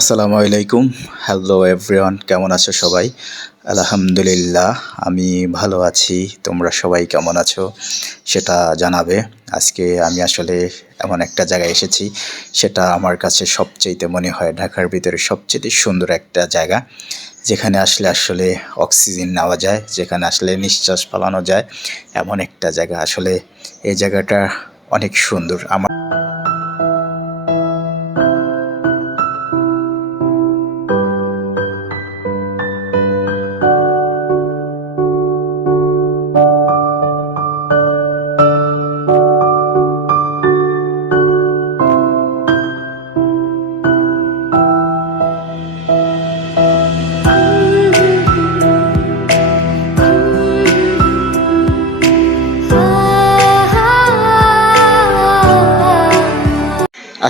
আসসালামু আলাইকুম। Hello everyone, কেমন আছো সবাই? আলহামদুলিল্লাহ, আমি ভালো আছি। তোমরা সবাই কেমন আছো সেটা জানাবে। আজকে আমি আসলে এমন একটা জায়গায় এসেছি, সেটা আমার কাছে সবচাইতে মনে হয় ঢাকার ভিতরে সবচেয়ে সুন্দর একটা জায়গা, যেখানে আসলে অক্সিজেন নেওয়া যায়, যেখানে আসলে নিঃশ্বাস ফেলানো যায়, এমন একটা জায়গা। আসলে এই জায়গাটা অনেক সুন্দর। আমার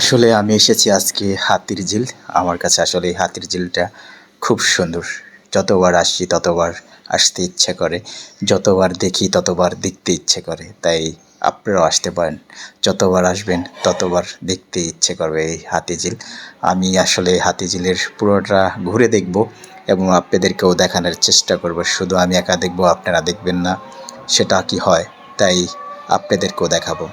আসলে আমি এসেছি আজকে হাতির ঝিল। আমার কাছে আসলে এই হাতির ঝিলটা খুব সুন্দর। যতবার আসি ততবার আসতে ইচ্ছে করে, যতবার দেখি ততবার দেখতে ইচ্ছে করে। তাই আপনারাও আসতে পারেন, যতবার আসবেন ততবার দেখতে ইচ্ছে করবে এই হাতিঝিল। আমি আসলে হাতিঝিলের পুরোটা ঘুরে দেখব এবং আপনাদেরকেও দেখানোর চেষ্টা করব। শুধু আমি একা দেখব, আপনারা দেখবেন না, সেটা কি হয়? তাই আপনাদেরকেও দেখাবো।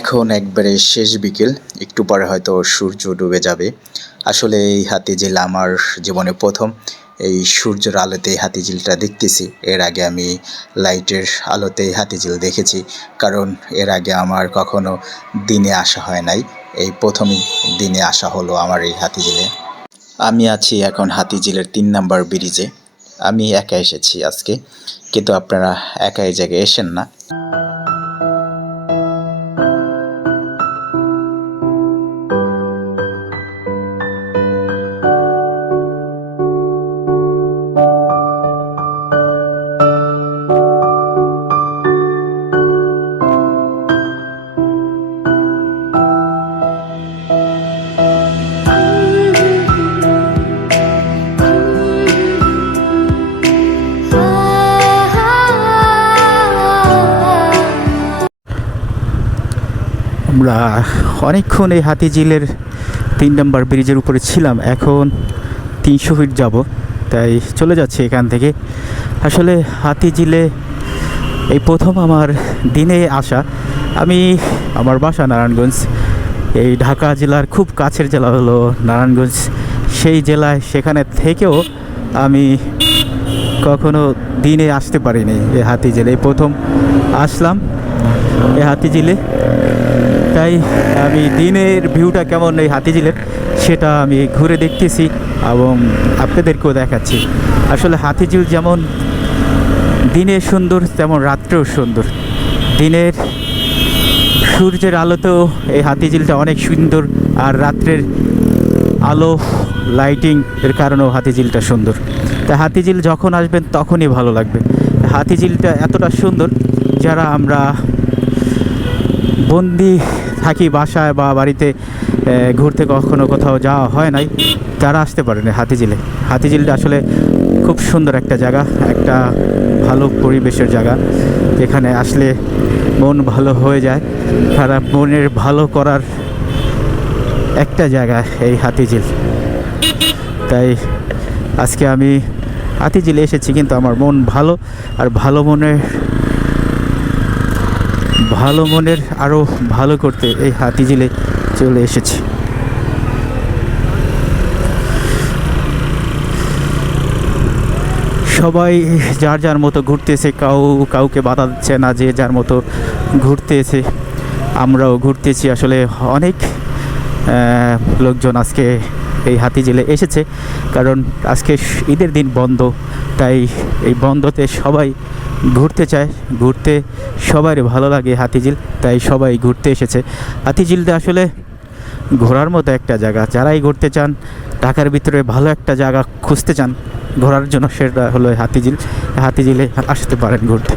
এখন একবারে শেষ বিকেল, একটু পরে হয়তো সূর্য ডুবে যাবে। আসলে এই হাতিঝিল আমার জীবনে প্রথম এই সূর্যের আলোতে হাতিঝিলটা দেখতেছি। এর আগে আমি লাইটের আলোতে হাতিঝিল দেখেছি, কারণ এর আগে আমার কখনো দিনে আসা হয় নাই। এই প্রথমই দিনে আসা হলো আমার এই হাতিঝিলে। আমি আছি এখন হাতিঝিলের 3 নম্বর ব্রিজে। আমি একা এসেছি আজকে, কিন্তু আপনারা একা এই জায়গায় এসেন না। আমরা অনেকক্ষণ এই হাতিঝিলের 3 নম্বর ব্রিজের উপরে ছিলাম। এখন 300 ফিট যাব, তাই চলে যাচ্ছি এখান থেকে। আসলে হাতিঝিলে এই প্রথম আমার দিনে আসা। আমার বাসা নারায়ণগঞ্জ, এই ঢাকা জেলার খুব কাছের জেলা হলো নারায়ণগঞ্জ। সেই জেলায় সেখানে থেকেও আমি কখনো দিনে আসতে পারিনি এই হাতিঝিলে। এই প্রথম আসলাম এই হাতিঝিলে, তাই আমি দিনের ভিউটা কেমন এই হাতিঝিলের সেটা আমি ঘুরে দেখতেছি এবং আপনাদেরকেও দেখাচ্ছি। আসলে হাতিঝিল যেমন দিনে সুন্দর, তেমন রাত্রেও সুন্দর। দিনের সূর্যের আলোতেও এই হাতিঝিলটা অনেক সুন্দর, আর রাত্রের আলো লাইটিং এর কারণেও হাতিঝিলটা সুন্দর। তাই হাতিঝিল যখন আসবেন তখনই ভালো লাগবে। হাতিঝিলটা এতটা সুন্দর, যারা আমরা বন্দি থাকি বাসায় বা বাড়িতে, ঘুরতে কখনো কোথাও যাওয়া হয় নাই, তারা আসতে পারেন হাতিঝিলে। হাতিঝিলটা আসলে খুব সুন্দর একটা জায়গা, একটা ভালো পরিবেশের জায়গা, যেখানে আসলে মন ভালো হয়ে যায়। খারাপ মনের ভালো করার একটা জায়গা এই হাতিঝিল। তাই আজকে আমি হাতিঝিলে এসেছি, কিন্তু আমার মন ভালো, আর ভালো মনের আরও ভালো করতে এই হাতিঝিলে চলে এসেছি। সবাই যার যার মতো ঘুরতেছে, কাউকে বাধা দিচ্ছে না, যে যার মতো ঘুরতেছে। আমরাও ঘুরতেছি। আসলে অনেক লোকজন আজকে এই হাতিঝিলে এসেছে, কারণ আজকে ঈদের দিন বন্ধ। তাই এই বন্ধতে সবাই ঘুরতে চায়, সবারই ভালো লাগে হাতিঝিল, তাই সবাই ঘুরতে এসেছে। হাতিঝিলটা আসলে ঘোরার মতো একটা জায়গা। যারাই ঘুরতে চান, ঢাকার ভিতরে ভালো একটা জায়গা খুঁজতে চান ঘোরার জন্য, সেটা হলো হাতিঝিল। হাতিঝিলে আসতে পারেন ঘুরতে।